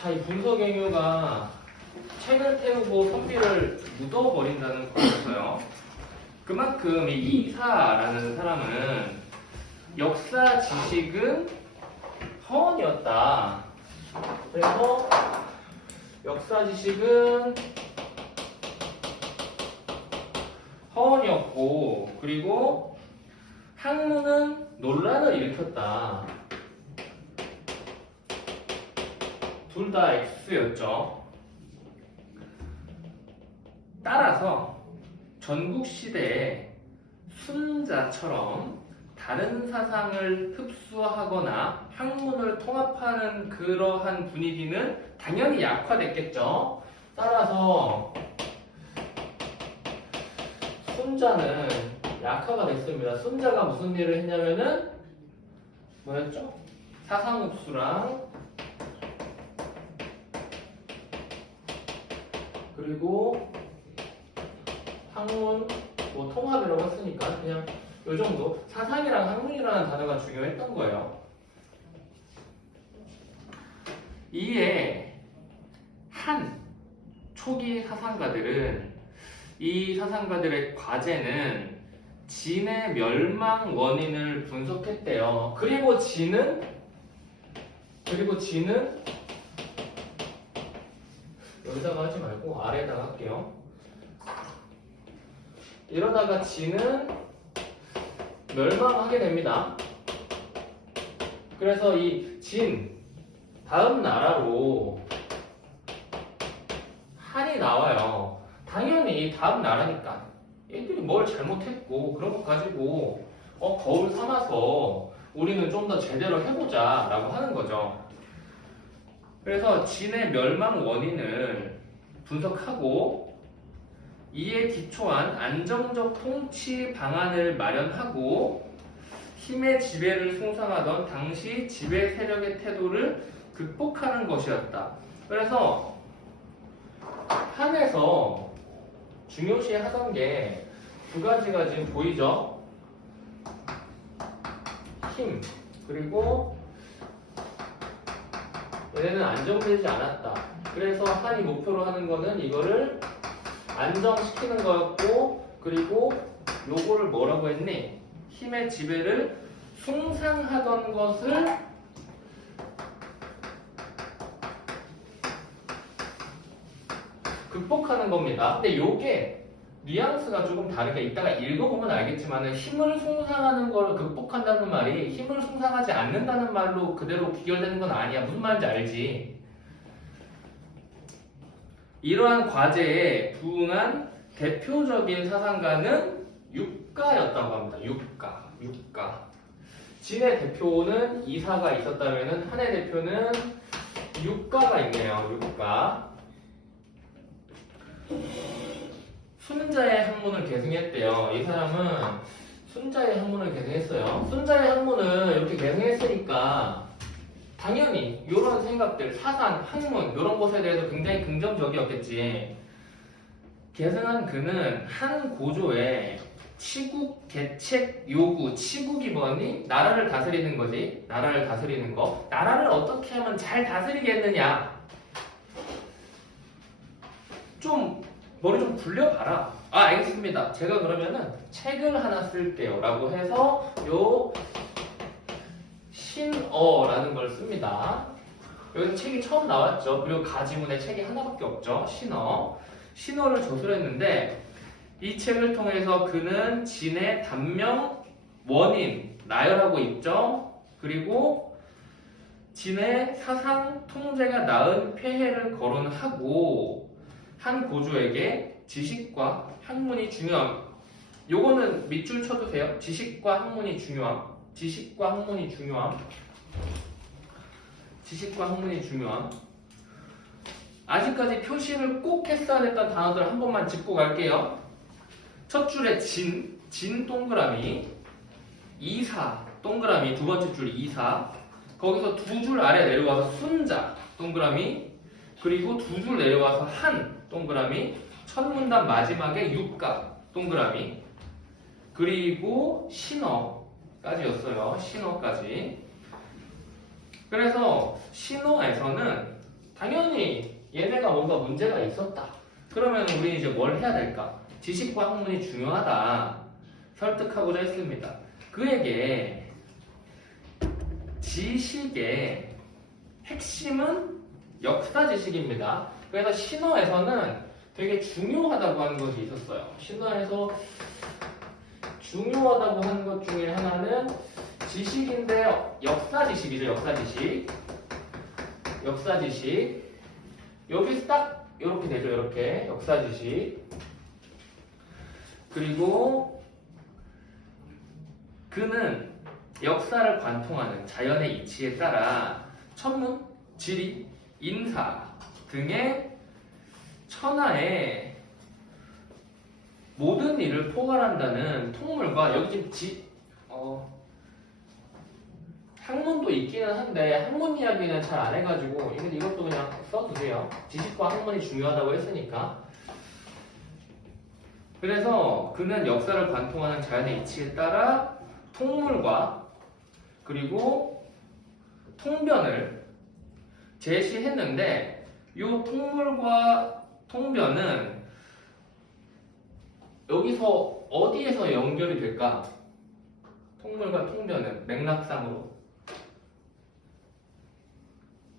자, 이 분석행위가 책을 태우고 선비를 묻어버린다는 거였어요. 그만큼 이 이사라는 사람은 역사 지식은 허언이었다. 그래서 역사 지식은 허언이었고, 그리고 학문은 논란을 일으켰다. 둘 다 X였죠. 따라서 전국시대에 순자처럼 다른 사상을 흡수하거나 학문을 통합하는 그러한 분위기는 당연히 약화됐겠죠. 따라서 순자는 약화가 됐습니다. 순자가 무슨 일을 했냐면은 뭐였죠? 사상 흡수랑 그리고 학문 뭐 통합이라고 했으니까 그냥 요 정도. 사상이랑 학문이라는 단어가 중요했던 거예요. 이에 한 초기 사상가들은 이 사상가들의 과제는 진의 멸망 원인을 분석했대요. 그리고 진은 여기다가 하지 말고 아래에다가 할게요. 이러다가 진은 멸망하게 됩니다. 그래서 이 진 다음 나라로 한이 나와요. 당연히 다음 나라니까 얘들이 뭘 잘못했고 그런 것 가지고 거울 삼아서 우리는 좀 더 제대로 해보자 라고 하는 거죠. 그래서 진의 멸망 원인을 분석하고 이에 기초한 안정적 통치 방안을 마련하고 힘의 지배를 숭상하던 당시 지배 세력의 태도를 극복하는 것이었다. 그래서 한에서 중요시 하던 게 두 가지가 지금 보이죠? 힘, 그리고 얘네는 안정되지 않았다. 그래서 한이 목표로 하는 거는 이거를 안정시키는 거였고, 그리고 요거를 뭐라고 했니? 힘의 지배를 숭상하던 것을 극복하는 겁니다. 근데 요게 뉘앙스가 조금 다르게 이따가 읽어보면 알겠지만 힘을 숭상하는 걸 극복한다는 말이 힘을 숭상하지 않는다는 말로 그대로 귀결되는 건 아니야. 무슨 말인지 알지? 이러한 과제에 부응한 대표적인 사상가는 육가였다고 합니다. 육가. 진의 대표는 이사가 있었다면 한의 대표는 육가가 있네요. 육가. 순자의 학문을 계승했대요. 이 사람은 순자의 학문을 계승했어요. 순자의 학문을 이렇게 계승했으니까 당연히 이런 생각들, 사상, 학문 이런 것에 대해서 굉장히 긍정적이었겠지. 계승한 그는 한 고조의 치국 개책 요구, 치국이 뭐니? 나라를 다스리는 거지. 나라를 다스리는 거. 나라를 어떻게 하면 잘 다스리겠느냐. 좀 머리 좀 굴려봐라. 알겠습니다. 제가 그러면은 책을 하나 쓸게요 라고 해서 요 신어라는 걸 씁니다. 여기서 책이 처음 나왔죠. 그리고 가지문에 책이 하나밖에 없죠. 신어를 저술했는데 이 책을 통해서 그는 진의 단명 원인 나열하고 있죠. 그리고 진의 사상 통제가 낳은 폐해를 거론하고 한 고조에게 지식과 학문이 중요함. 요거는 밑줄 쳐도 돼요. 지식과 학문이 중요함. 아직까지 표시를 꼭 했어야 됐던 단어들 한 번만 짚고 갈게요. 첫 줄에 진 동그라미, 이사 동그라미, 두 번째 줄 이사. 거기서 두 줄 아래 내려와서 순자 동그라미, 그리고 두 줄 내려와서 한 동그라미, 첫 문단 마지막에 육가 동그라미, 그리고 신어까지였어요. 신어까지. 그래서 신어에서는 당연히 얘네가 뭔가 문제가 있었다. 그러면 우리 이제 뭘 해야 될까? 지식과 학문이 중요하다. 설득하고자 했습니다. 그에게 지식의 핵심은 역사 지식입니다. 그래서 신어에서는 되게 중요하다고 하는 것이 있었어요. 신어에서 중요하다고 하는 것 중에 하나는 지식인데 역사 지식이죠. 역사 지식. 역사 지식. 여기서 딱 이렇게 되죠. 이렇게 역사 지식. 그리고 그는 역사를 관통하는 자연의 이치에 따라 천문, 지리, 인사 등의 천하의 모든 일을 포괄한다는 통물과 여기 지금 학문도 있기는 한데 학문 이야기는 잘 안 해가지고 이것도 그냥 써두세요. 지식과 학문이 중요하다고 했으니까. 그래서 그는 역사를 관통하는 자연의 이치에 따라 통물과 그리고 통변을 제시했는데 이 통물과 통변은 여기서 어디에서 연결이 될까? 통물과 통변은 맥락상으로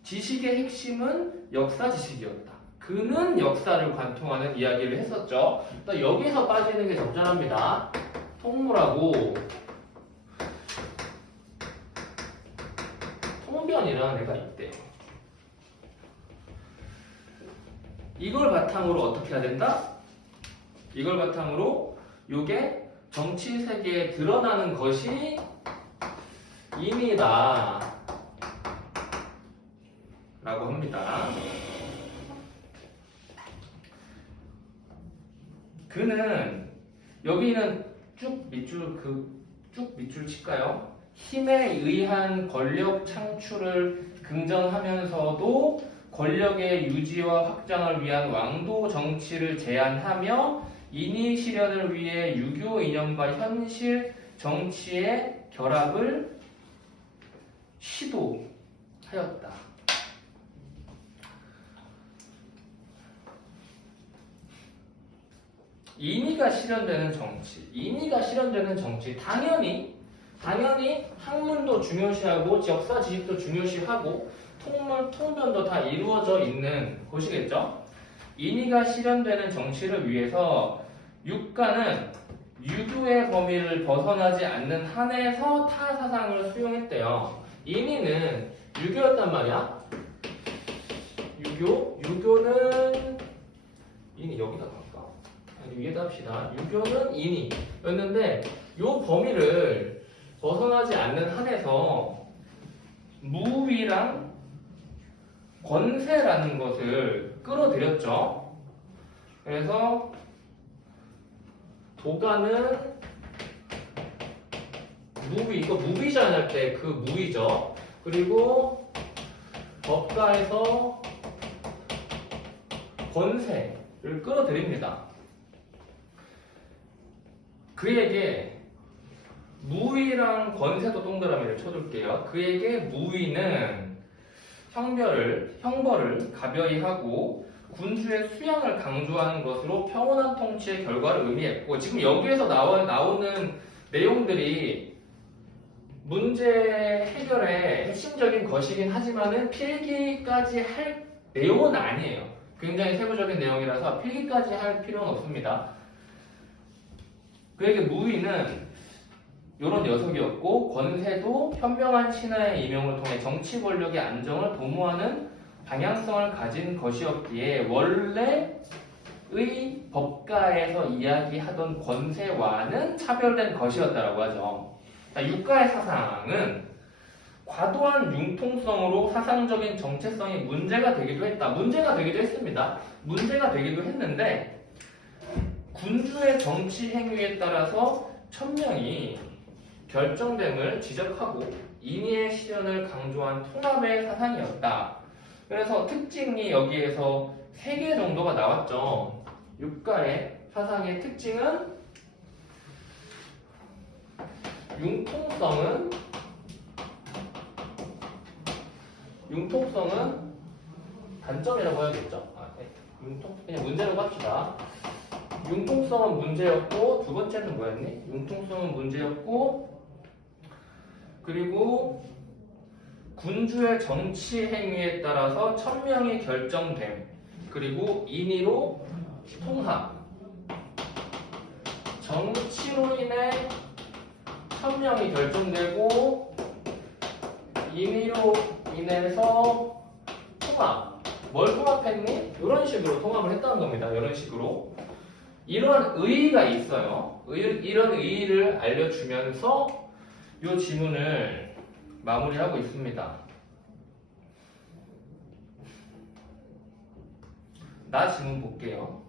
지식의 핵심은 역사 지식이었다. 그는 역사를 관통하는 이야기를 했었죠. 여기서 빠지는 게 적절합니다. 통물하고 통변이라는 애가 있대요. 이걸 바탕으로 어떻게 해야 된다? 이걸 바탕으로 요게 정치 세계에 드러나는 것이 임이다 라고 합니다. 그는 여기는 쭉 밑줄 칠까요? 힘에 의한 권력 창출을 긍정하면서도 권력의 유지와 확장을 위한 왕도 정치를 제안하며 인위 실현을 위해 유교 이념과 현실 정치의 결합을 시도하였다. 인위가 실현되는 정치. 당연히 학문도 중요시하고 역사 지식도 중요시하고 통변도 다 이루어져 있는 곳이겠죠. 인위가 실현되는 정치를 위해서 육가는 유교의 범위를 벗어나지 않는 한에서 타 사상을 수용했대요. 인위는 유교였단 말이야. 유교는 인위 여기다 갈까? 아니 위에다 합시다. 유교는 인위였는데 요 범위를 벗어나지 않는 한에서 무위랑 권세라는 것을 끌어들였죠. 그래서 도가는 무위, 이거 무비전 할 때 그 무위죠. 그리고 법가에서 권세를 끌어들입니다. 그에게 무위랑 권세도 동그라미를 쳐둘게요. 그에게 무위는 형벌을 가벼이 하고 군주의 수양을 강조하는 것으로 평온한 통치의 결과를 의미했고, 지금 여기에서 나오는 내용들이 문제 해결의 핵심적인 것이긴 하지만은 필기까지 할 내용은 아니에요. 굉장히 세부적인 내용이라서 필기까지 할 필요는 없습니다. 그에게 무위는 이런 녀석이었고, 권세도 현명한 신하의 임용을 통해 정치 권력의 안정을 도모하는 방향성을 가진 것이었기에 원래의 법가에서 이야기하던 권세와는 차별된 것이었다라고 하죠. 육가의 사상은 과도한 융통성으로 사상적인 정체성이 문제가 되기도 했다. 문제가 되기도 했습니다. 문제가 되기도 했는데 군주의 정치 행위에 따라서 천명이 결정됨을 지적하고 인의의 실현을 강조한 통합의 사상이었다. 그래서 특징이 여기에서 3개 정도가 나왔죠. 육가의 사상의 특징은 융통성은 단점이라고 해야겠죠. 그냥 문제로 갑시다. 융통성은 문제였고 두 번째는 뭐였니? 융통성은 문제였고 그리고 군주의 정치 행위에 따라서 천명이 결정됨 그리고 인의로 통합 정치로 인해 천명이 결정되고 인의로 인해서 통합 뭘 통합했니? 이런 식으로 통합을 했다는 겁니다. 이런 식으로 이런 의의가 있어요. 이런 의의를 알려주면서 이 지문을 마무리하고 있습니다. 나 지문 볼게요.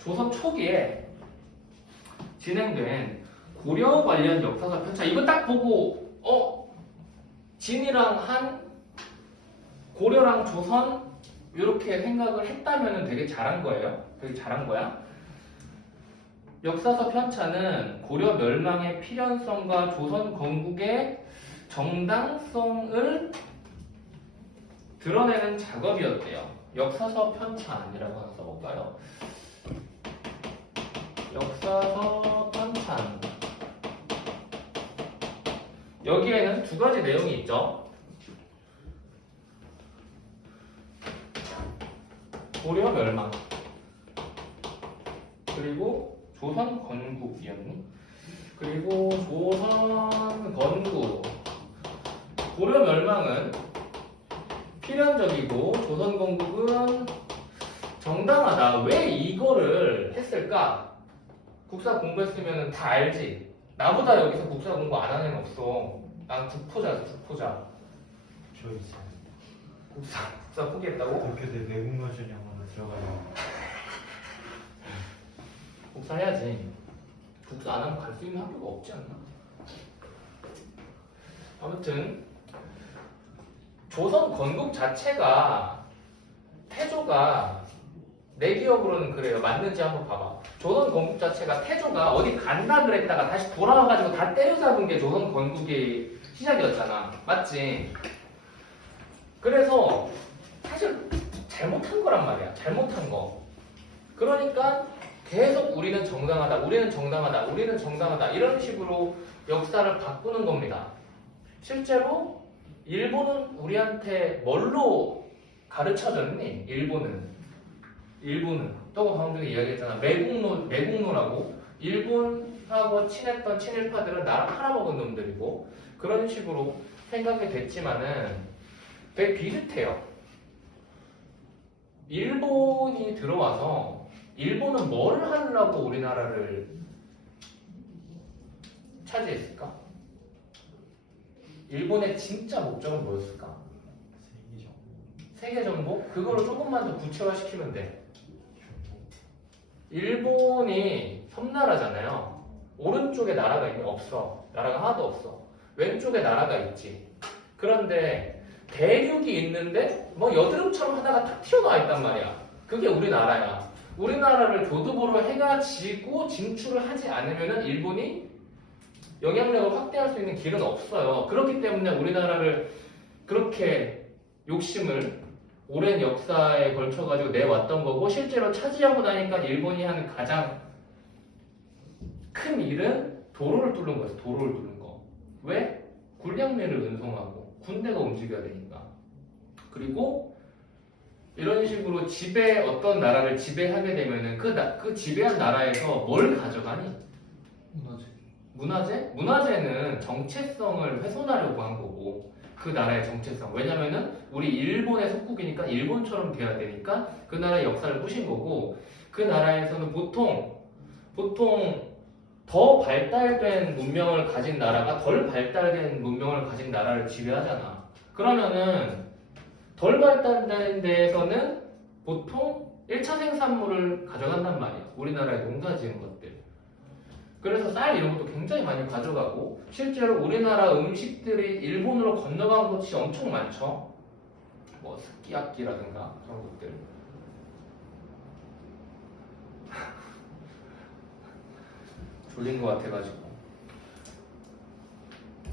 조선 초기에 진행된 고려 관련 역사사 편찬 이거 딱 보고 진이랑 한 고려랑 조선 이렇게 생각을 했다면 되게 잘한 거예요. 되게 잘한 거야. 역사서 편찬은 고려 멸망의 필연성과 조선 건국의 정당성을 드러내는 작업이었대요. 역사서 편찬이라고 하나 써볼까요? 역사서 편찬. 여기에는 두 가지 내용이 있죠. 고려 멸망 그리고 조선 건국이었니? 그리고 조선 건국 고려 멸망은 필연적이고 조선 건국은 정당하다. 왜 이거를 했을까? 국사 공부했으면 다 알지. 나보다 여기서 국사 공부 안 하는 애는 없어. 난 국포자지 국포자. 저 있어요. 국사 포기했다고? 그렇게 내 외국어 전형 하나 들어가요. 국사 해야지. 국사 안 하면 갈 수 있는 학교가 없지 않나? 아무튼 조선 건국 자체가 태조가 내 기억으로는 그래요. 맞는지 한번 봐봐. 조선 건국 자체가 태조가 어디 간다 그랬다가 다시 돌아와가지고 다 때려잡은 게 조선 건국의 시작이었잖아. 맞지? 그래서 사실 잘못한 거란 말이야. 잘못한 거. 그러니까 계속 우리는 정당하다, 우리는 정당하다, 우리는 정당하다 이런 식으로 역사를 바꾸는 겁니다. 실제로 일본은 우리한테 뭘로 가르쳐줬니? 일본은 또 방금 전에 이야기했잖아. 매국노라고. 일본하고 친했던 친일파들은 나라 팔아먹은 놈들이고 그런 식으로 생각이 됐지만은 되게 비슷해요. 일본이 들어와서 일본은 뭘 하려고 우리나라를 차지했을까? 일본의 진짜 목적은 뭐였을까? 세계 정복? 그거를 조금만 더 구체화시키면 돼. 일본이 섬나라잖아요. 오른쪽에 나라가 있니? 없어. 나라가 하나도 없어. 왼쪽에 나라가 있지. 그런데 대륙이 있는데 뭐 여드름처럼 하나가 탁 튀어나와 있단 말이야. 그게 우리나라야. 우리나라를 교두보로 해가지고 진출을 하지 않으면 일본이 영향력을 확대할 수 있는 길은 없어요. 그렇기 때문에 우리나라를 그렇게 욕심을 오랜 역사에 걸쳐가지고 내왔던 거고 실제로 차지하고 나니까 일본이 하는 가장 큰 일은 도로를 뚫는 거였어. 도로를 뚫는 거. 왜? 군량매를 운송하고 군대가 움직여야 되니까. 그리고 이런 식으로 어떤 나라를 지배하게 되면은 그 지배한 나라에서 뭘 가져가니? 문화재? 문화재는 정체성을 훼손하려고 한 거고 그 나라의 정체성. 왜냐면은 우리 일본의 속국이니까 일본처럼 돼야 되니까 그 나라의 역사를 부신 거고 그 나라에서는 보통 더 발달된 문명을 가진 나라가 덜 발달된 문명을 가진 나라를 지배하잖아. 그러면은 덜 발달된 데에서는 보통 1차 생산물을 가져간단 말이야. 우리나라에 농사 지은 것들. 그래서 쌀 이런 것도 굉장히 많이 가져가고 실제로 우리나라 음식들이 일본으로 건너간 것이 엄청 많죠. 뭐 스키야키라든가 그런 것들. 졸린 것 같아가지고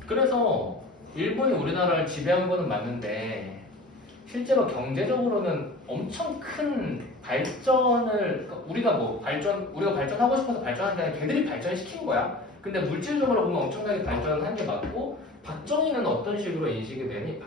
그래서 일본이 우리나라를 지배한 거는 맞는데 실제로 경제적으로는 엄청 큰 발전을 그러니까 우리가 발전하고 싶어서 발전한 게 아니라 걔들이 발전시킨 거야. 근데 물질적으로 보면 엄청나게 발전한 게 맞고 박정희는 어떤 식으로 인식이 되니?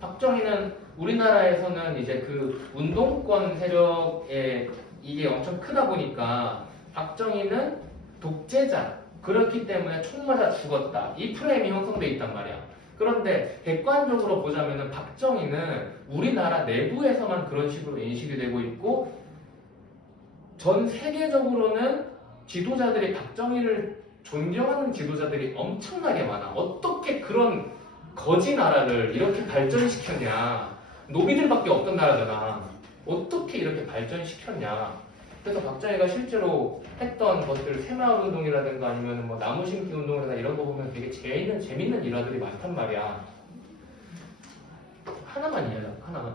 박정희는 우리나라에서는 이제 그 운동권 세력에 이게 엄청 크다 보니까 박정희는 독재자 그렇기 때문에 총 맞아 죽었다 이 프레임이 형성돼 있단 말이야. 그런데 객관적으로 보자면은 박정희는 우리나라 내부에서만 그런 식으로 인식이 되고 있고 전 세계적으로는 지도자들이 박정희를 존경하는 지도자들이 엄청나게 많아. 어떻게 그런 거지 나라를 이렇게 발전시켰냐. 노비들밖에 없던 나라잖아. 어떻게 이렇게 발전시켰냐. 그래서 박정희가 실제로 했던 것들 새마을운동이라든가 아니면 뭐 나무 심기 운동이나 이런 거 보면 되게 재밌는 일화들이 많단 말이야. 하나만 이해해. 하나만.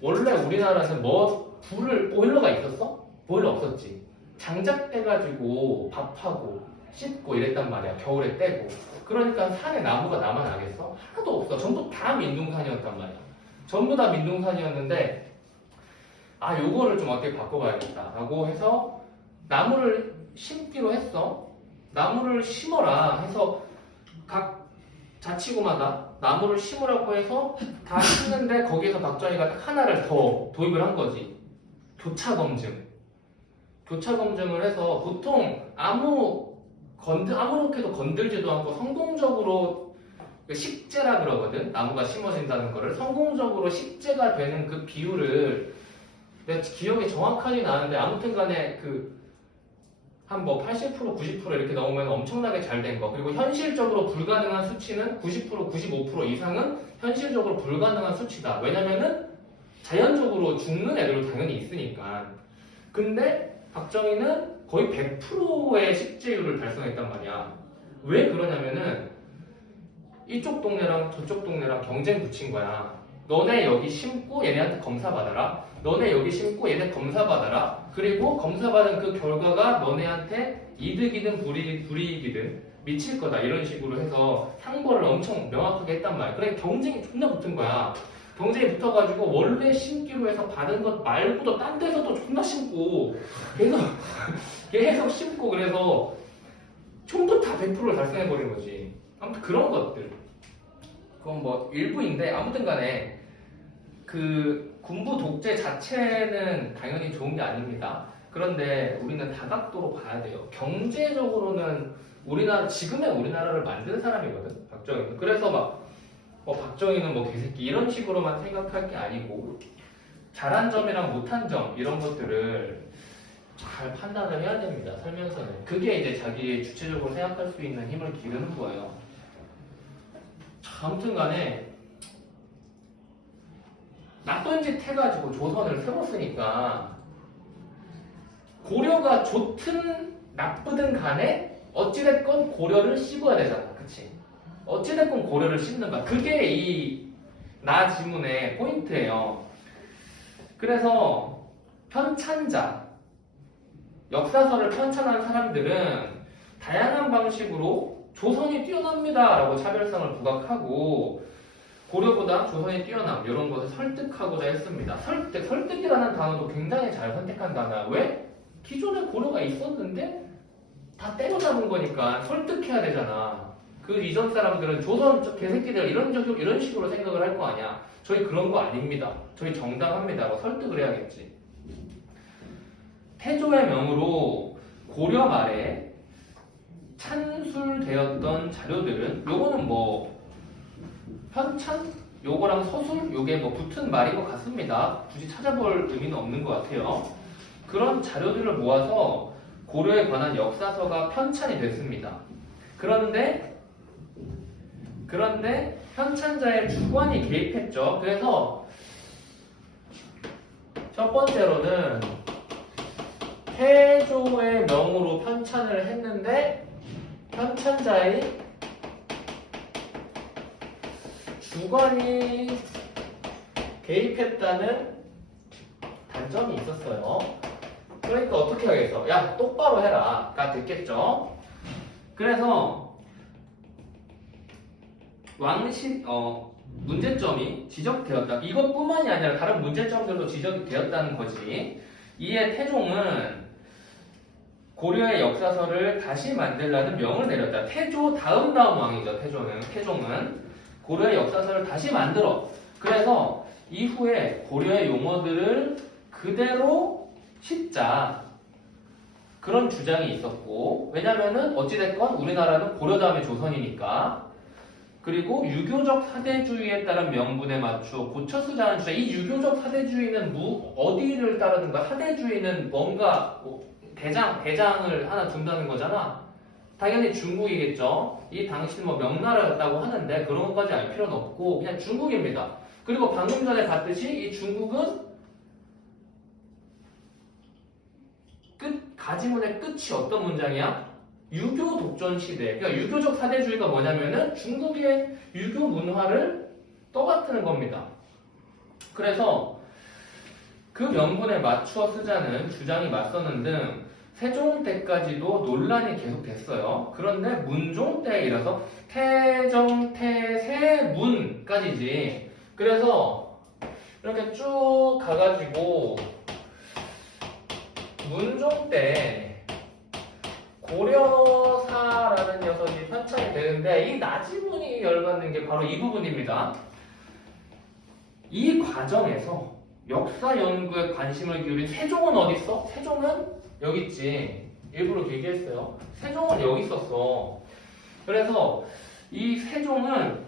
원래 우리나라는 보일러가 있었어? 보일러 없었지. 장작떼가지고 밥하고 씻고 이랬단 말이야. 겨울에 떼고. 그러니까 산에 나무가 나만 나겠어? 하나도 없어. 전부 다 민둥산이었단 말이야. 전부 다 민둥산이었는데 요거를 좀 어떻게 바꿔봐야겠다 라고 해서 나무를 심기로 했어. 나무를 심어라 해서 각 자치구마다 나무를 심으라고 해서 다 심는데 거기에서 박정희가 딱 하나를 더 도입을 한 거지. 교차 검증을 해서 보통 아무렇게도 건들지도 않고 성공적으로 식재라 그러거든. 나무가 심어진다는 거를 성공적으로 식재가 되는 그 비율을 내가 기억이 정확하게 나는데 아무튼 간에 한 80% 90% 이렇게 넘으면 엄청나게 잘 된 거. 그리고 현실적으로 불가능한 수치는 90% 95% 이상은 현실적으로 불가능한 수치다. 왜냐면은 자연적으로 죽는 애들도 당연히 있으니까. 근데 박정희는 거의 100%의 식재율을 달성했단 말이야. 왜 그러냐면은 이쪽 동네랑 저쪽 동네랑 경쟁 붙인 거야. 너네 여기 심고 얘네한테 검사받아라. 너네 여기 심고 얘네 검사받아라. 그리고 검사받은 그 결과가 너네한테 이득이든 불이익이든 미칠 거다. 이런 식으로 해서 상벌을 엄청 명확하게 했단 말이야. 그래 경쟁이 존나 붙은 거야. 경쟁이 붙어가지고 원래 심기로 해서 받은 것 말고도 딴 데서도 존나 심고 계속 심고 그래서 전부 다 100%를 달성해버린 거지. 아무튼 그런 것들. 그건 뭐 일부인데 아무튼 간에 그 군부 독재 자체는 당연히 좋은 게 아닙니다. 그런데 우리는 다각도로 봐야 돼요. 경제적으로는 지금의 우리나라를 만든 사람이거든, 박정희는. 그래서 박정희는 개새끼 이런 식으로만 생각할 게 아니고 잘한 점이랑 못한 점 이런 것들을 잘 판단을 해야 됩니다. 살면서는. 그게 이제 자기 주체적으로 생각할 수 있는 힘을 기르는 거예요. 아무튼 간에 나쁜 짓 해가지고 조선을 세웠으니까 고려가 좋든 나쁘든 간에 어찌됐건 고려를 씹어야 되잖아. 그치? 어찌됐건 고려를 씹는 거야. 그게 이 나 지문의 포인트예요. 그래서 편찬자, 역사서를 편찬한 사람들은 다양한 방식으로 조선이 뛰어납니다 라고 차별성을 부각하고 고려보다 조선이 뛰어남 이런 것을 설득하고자 했습니다. 설득이라는 단어도 굉장히 잘 선택한 단어야. 왜? 기존에 고려가 있었는데 다 때려잡은 거니까 설득해야 되잖아. 그 이전 사람들은 조선 개새끼들 이런 식으로 생각을 할 거 아니야. 저희 그런 거 아닙니다. 저희 정당합니다. 라고 설득을 해야겠지. 태조의 명으로 고려 말에 찬술되었던 자료들은 요거는 편찬? 요거랑 서술? 요게 붙은 말인 것 같습니다. 굳이 찾아볼 의미는 없는 것 같아요. 그런 자료들을 모아서 고려에 관한 역사서가 편찬이 됐습니다. 그런데 편찬자의 주관이 개입했죠. 그래서 첫 번째로는 태조의 명으로 편찬을 했는데 편찬자의 주관이 개입했다는 단점이 있었어요. 그러니까 어떻게 하겠어? 야, 똑바로 해라. 가 됐겠죠. 그래서 문제점이 지적되었다. 이것뿐만이 아니라 다른 문제점들도 지적이 되었다는 거지. 이에 태종은 고려의 역사서를 다시 만들라는 명을 내렸다. 태조 다음 왕이죠. 태종은 고려의 역사서를 다시 만들어. 그래서 이후에 고려의 용어들을 그대로 싣자. 그런 주장이 있었고, 왜냐면은 어찌됐건 우리나라는 고려 다음에 조선이니까. 그리고 유교적 사대주의에 따른 명분에 맞추어 고쳐쓰자는 주장. 이 유교적 사대주의는 어디를 따르는가? 사대주의는 뭔가 대장을 하나 둔다는 거잖아. 당연히 중국이겠죠. 이 당시는 뭐 명나라였다고 하는데 그런 것까지 알 필요는 없고 그냥 중국입니다. 그리고 방금 전에 봤듯이 이 중국은 가지문의 끝이 어떤 문장이야? 유교 독존 시대. 그러니까 유교적 사대주의가 뭐냐면은 중국의 유교 문화를 떠받드는 겁니다. 그래서 그 명분에 맞추어 쓰자는 주장이 맞서는 등 세종 때까지도 논란이 계속됐어요. 그런데 문종 때에 이르러서 태정, 태세, 문까지지. 그래서 이렇게 쭉 가가지고 문종 때 고려사라는 녀석이 편찬이 되는데 이 나지문이 열받는 게 바로 이 부분입니다. 이 과정에서 역사 연구에 관심을 기울인 세종은 어디 있어? 세종은 여기 있지. 일부러 길게 했어요. 세종은 여기 있었어. 그래서 이 세종은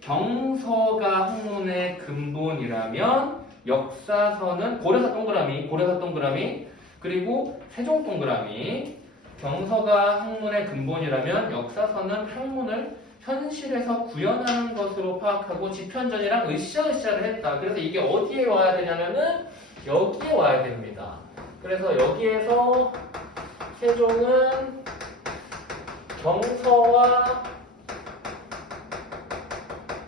경서가 학문의 근본이라면 역사서는 고려사 동그라미 그리고 세종 동그라미. 경서가 학문의 근본이라면 역사서는 학문을 현실에서 구현하는 것으로 파악하고 지편전이랑 으쌰으쌰를 했다. 그래서 이게 어디에 와야 되냐면은 여기에 와야 됩니다. 그래서 여기에서 세종은 경서와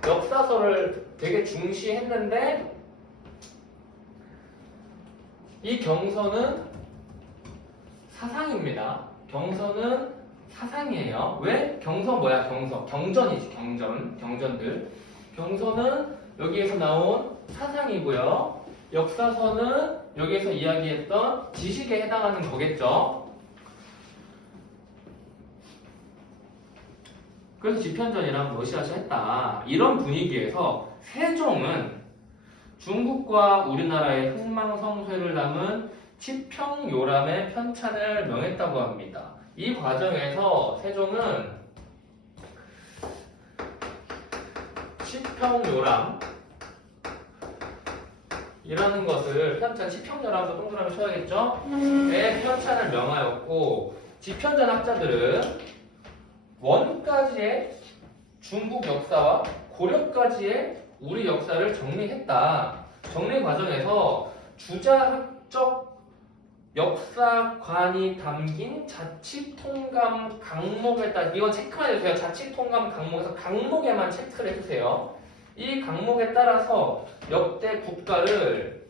역사서를 되게 중시했는데 이 경서는 사상입니다. 경서는 사상이에요. 왜? 경서 뭐야? 경전이지. 경전들. 경서는 여기에서 나온 사상이고요. 역사서는 여기에서 이야기했던 지식에 해당하는 거겠죠. 그래서 지편전이랑 으쌰으쌰 했다. 이런 분위기에서 세종은 중국과 우리나라의 흥망성쇠를 담은 치평요람의 편찬을 명했다고 합니다. 이 과정에서 세종은 치평요람 이라는 것을 치평요람도 동그라미 쳐야겠죠? 의 편찬을 명하였고 지편전 학자들은 원까지의 중국 역사와 고려까지의 우리 역사를 정리했다. 정리 과정에서 주자학적 역사관이 담긴 자치통감 강목에 따라 이건 체크만 해주세요. 자치통감 강목에서 강목에만 체크를 해주세요. 이 강목에 따라서 역대 국가를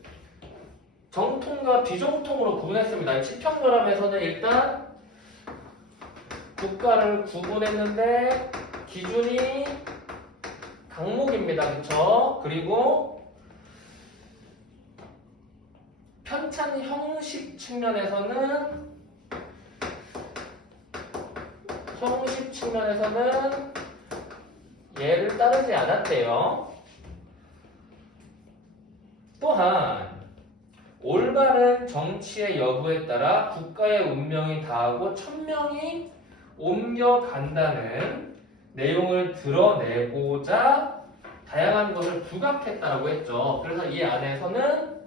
정통과 비정통으로 구분했습니다. 치평요람에서는 일단 국가를 구분했는데 기준이 강목입니다. 그쵸? 그리고 편찬 형식 측면에서는 얘를 따르지 않았대요. 또한 올바른 정치의 여부에 따라 국가의 운명이 다하고 천명이 옮겨간다는 내용을 드러내고자 다양한 것을 부각했다라고 했죠. 그래서 이 안에서는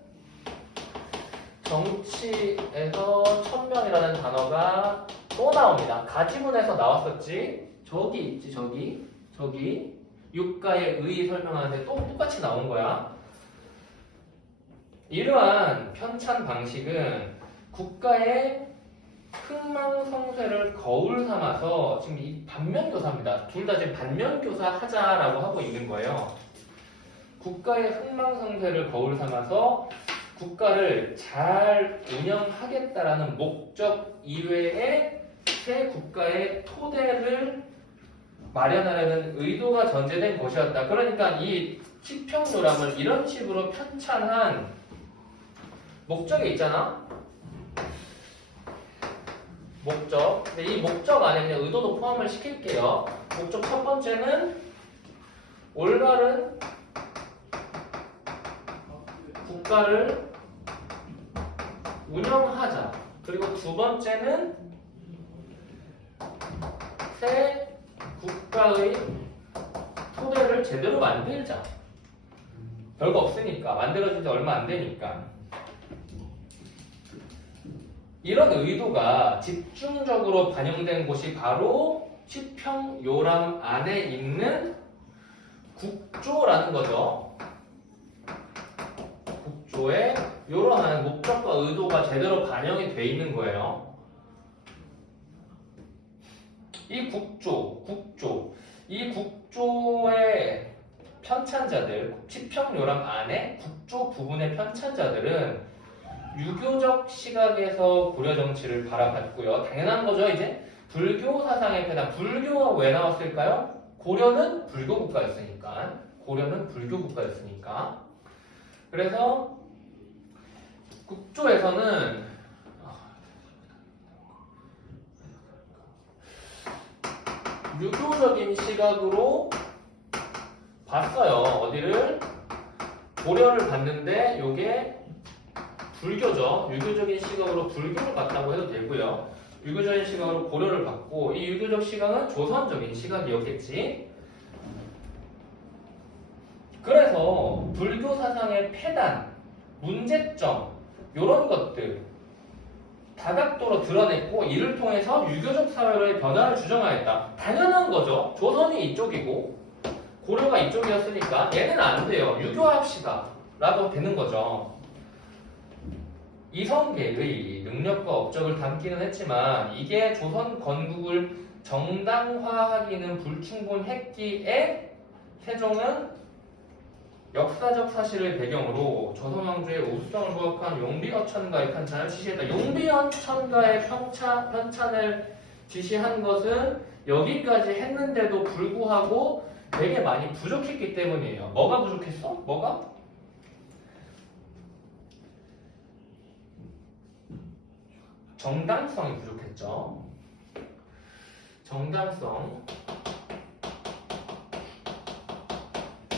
정치에서 천명이라는 단어가 또 나옵니다. 가지문에서 나왔었지. 저기 있지, 저기. 육가의 의 설명하는데 또 똑같이 나온 거야. 이러한 편찬 방식은 국가의 흥망성쇠를 거울 삼아서 지금 이 반면교사입니다. 둘 다 지금 반면교사 하자라고 하고 있는 거예요. 국가의 흥망성쇠를 거울 삼아서 국가를 잘 운영하겠다라는 목적 이외에 새 국가의 토대를 마련하려는 의도가 전제된 것이었다. 그러니까 이 치평요람을 이런 식으로 편찬한 목적이 있잖아. 목적. 근데 이 목적 안에 그냥 의도도 포함을 시킬게요. 목적 첫 번째는 올바른 국가를 운영하자. 그리고 두 번째는 새 국가의 토대를 제대로 만들자. 별거 없으니까. 만들어진 지 얼마 안 되니까. 이런 의도가 집중적으로 반영된 곳이 바로 치평요람 안에 있는 국조라는 거죠. 국조에 이러한 목적과 의도가 제대로 반영이 돼 있는 거예요. 이 이 국조의 편찬자들, 치평요람 안에 국조 부분의 편찬자들은 유교적 시각에서 고려 정치를 바라봤고요. 당연한 거죠. 이제 불교 사상의 패단. 불교가 왜 나왔을까요? 고려는 불교 국가였으니까. 그래서 국조에서는 유교적인 시각으로 봤어요. 어디를? 고려를 봤는데 요게 불교죠. 유교적인 시각으로 불교를 봤다고 해도 되고요. 유교적인 시각으로 고려를 봤고 이 유교적 시각은 조선적인 시각이었겠지. 그래서 불교 사상의 폐단, 문제점 이런 것들 다각도로 드러냈고 이를 통해서 유교적 사회로의 변화를 주장하였다. 당연한 거죠. 조선이 이쪽이고 고려가 이쪽이었으니까 얘는 안 돼요. 유교합시다 라도 되는 거죠. 이성계의 능력과 업적을 담기는 했지만 이게 조선 건국을 정당화하기는 불충분했기에 세종은 역사적 사실을 배경으로 조선 왕조의 우수성을 부각한 용비어천가의 편찬을 지시했다. 용비어천가의 편찬을 지시한 것은 여기까지 했는데도 불구하고 되게 많이 부족했기 때문이에요. 뭐가 부족했어? 뭐가? 정당성이 부족했죠. 정당성.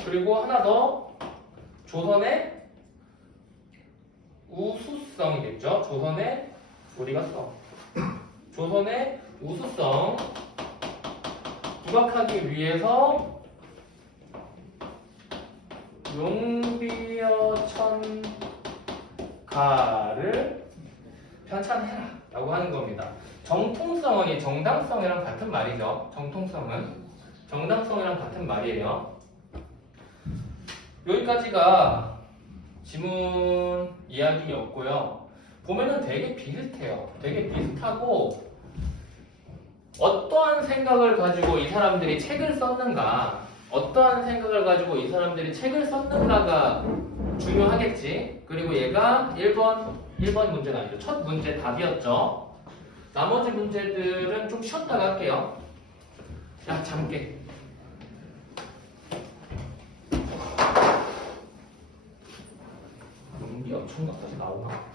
그리고 하나 더 조선의 우수성이겠죠. 조선의 어디 갔어? 조선의 우수성 부각하기 위해서 용비어천가를 편찬해라 라고 하는 겁니다. 정통성은 정당성이랑 같은 말이죠. 정당성이랑 같은 말이에요. 여기까지가 지문 이야기였고요. 보면은 되게 비슷해요. 되게 비슷하고 어떠한 생각을 가지고 이 사람들이 책을 썼는가가 중요하겠지. 그리고 얘가 1번 문제가 아니죠. 첫 문제 답이었죠. 나머지 문제들은 좀 쉬었다가 할게요. 야, 잠깨. 용기 엄청 나까지 나오나?